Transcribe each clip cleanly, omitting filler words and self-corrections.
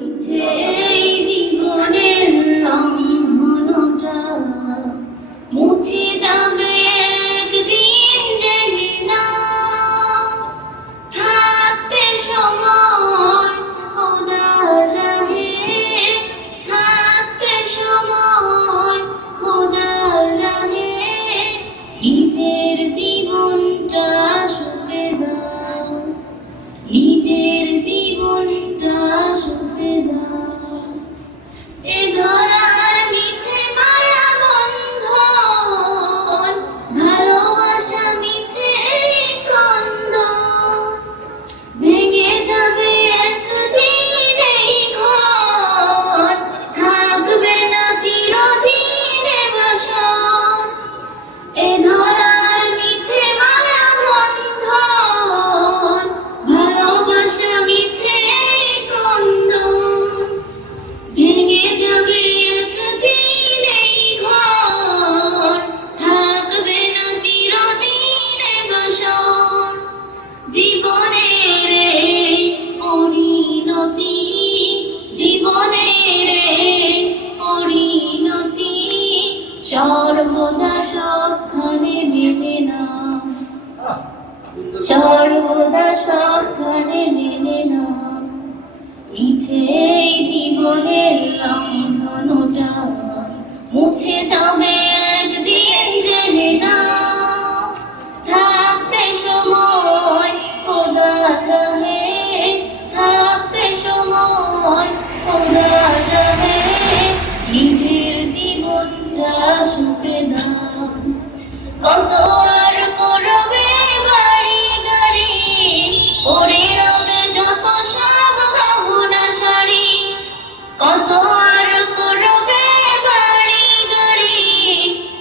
এই জীবনের রংধনুটা মুছে যাবে একদিন, জেনে না থাকতে সময় খোদার রাহে, থাকতে সময় খোদার রাহে। নিজের জীবনটা শুতে দাও, নিজের জীবনটা শুতে দাও। এ ধরার মিছে মায়া বন্ধন, ভালোবাসা মিছে ক্রন্দন, ভেঙে যাবে একদিন এই ঘর, থাকবে না চিরদিন এ বাসর। এ ধরার মিছে মায়া বন্ধন, ভালোবাসা মিছে ক্রন্দন, ভেঙে যাবে একদিন এই ঘর, থাকবে না চিরদিন এ বাসর। জীবনের এই পরিণতি, জীবনের এই পরিণতি সর্বদা সবখানে মেনে নাও, সর্বদা সবখানে মেনে নাও। মিছে এই জীবনের রংধনুটা মুছে যাবে একদিন, জেনে নাও থাকতে সময় খোদার রাহে, থাকতে সময় খোদার রাহে। নিজের জীবনটা শুতে দাও। কত আর করবে বাড়ি গাড়ি, পড়ে রবে যত সব গহনা শাড়ি। কত আর করবে বাড়ি গাড়ি,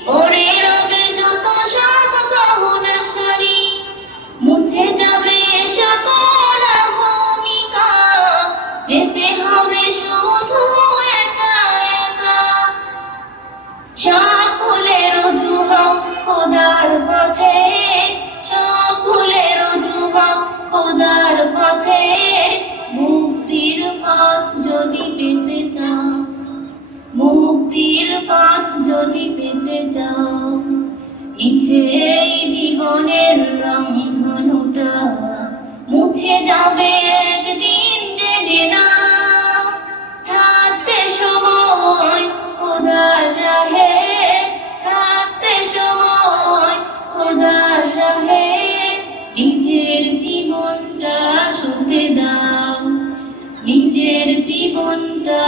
পড়ে রবে যত সব গহনা শাড়ি। মুছে যাবে সকল ভূমিকা, যেতে হবে শুধু একা একা। সব ভুলে রুজু হও খোদার পথে, সব ভুলে রুজু হও খোদার পথে। মুক্তির পথ যদি পেতে চাও, মুক্তির পথ যদি পেতে চাও। ইচ্ছে এই জীবনের রংধনুটা মুছে যাবে একদিন, জেনে নাও থাকতে সময় খোদার রাহে, থাকতে সময় খোদার রাহে। নিজের জীবনটা শুতে দাও, নিজের জীবনটা